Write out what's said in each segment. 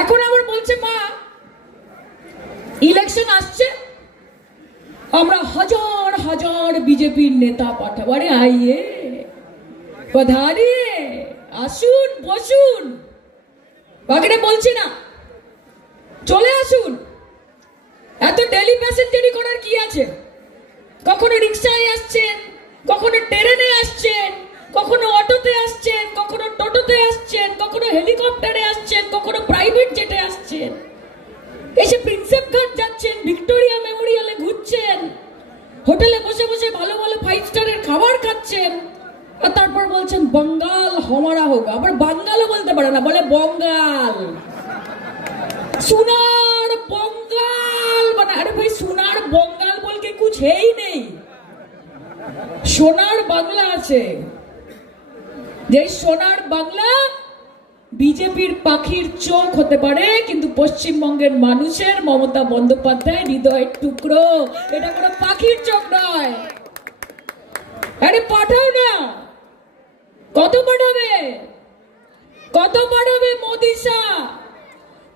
এখন আবার বলছে মা ইলেকশন আসছে, আমরা হাজার হাজার বিজেপির নেতা পাঠাবো। আরে আইয়ে পধারিয়ে, আসুন বসুন, বাকিটা বলছি না, চলে আসুন। এত ডেলি প্যাসেঞ্জারি করার কি আছে? কখনো রিক্সায় আসছেন, কখনো ট্রেনে আসছেন, কখনো অটোতে আসছেন, কখনো টোটোতে আসছেন, কখনো হেলিকপ্টারে আসছেন, কখনো প্রাইভেট জেটে আসছেন, এসে প্রিন্সেপ ঘাট যাচ্ছেন, ভিক্টোরিয়া মেমোরিয়ালে ঘুরছেন, হোটেলে বসে বসে ভালো ভালো 5 স্টারের খাবার খাচ্ছেন, আর তারপর বলছেন বঙ্গাল হমারা হোক। আবার বাঙ্গালও বলতে পারে না, বলে বঙ্গাল, সোনার বঙ্গাল। মানে আরে ভাই, সোনার বঙ্গাল বলকে কুছ হেই নেই, সোনার বাংলা আছে। যে সোনার বাংলা বিজেপির পাখির চোখ হতে পারে, কিন্তু পশ্চিমবঙ্গের মানুষের মমতা বন্দ্যোপাধ্যায় হৃদয়ের টুকরো, এটা কোনো পাখির চোখ নয়। আরে পাঠাও না, কত পাঠাবে? কত পাঠাবে মোদি শাহ?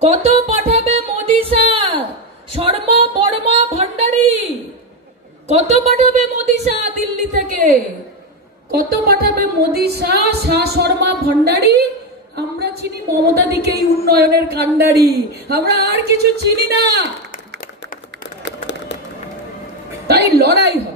কত পাঠাবে মোদি শাহ? শর্মা বর্মা ভান্ডারী কত পাঠাবে মোদি শাহ দিল্লি থেকে? কত পাঠাবে মোদি শাহ? শাহ শর্মা ভান্ডারী? আমরা চিনি মমতা দিকেই উন্নয়নের কান্ডারি, আমরা আর কিছু চিনি না। তাই লড়াই হয়।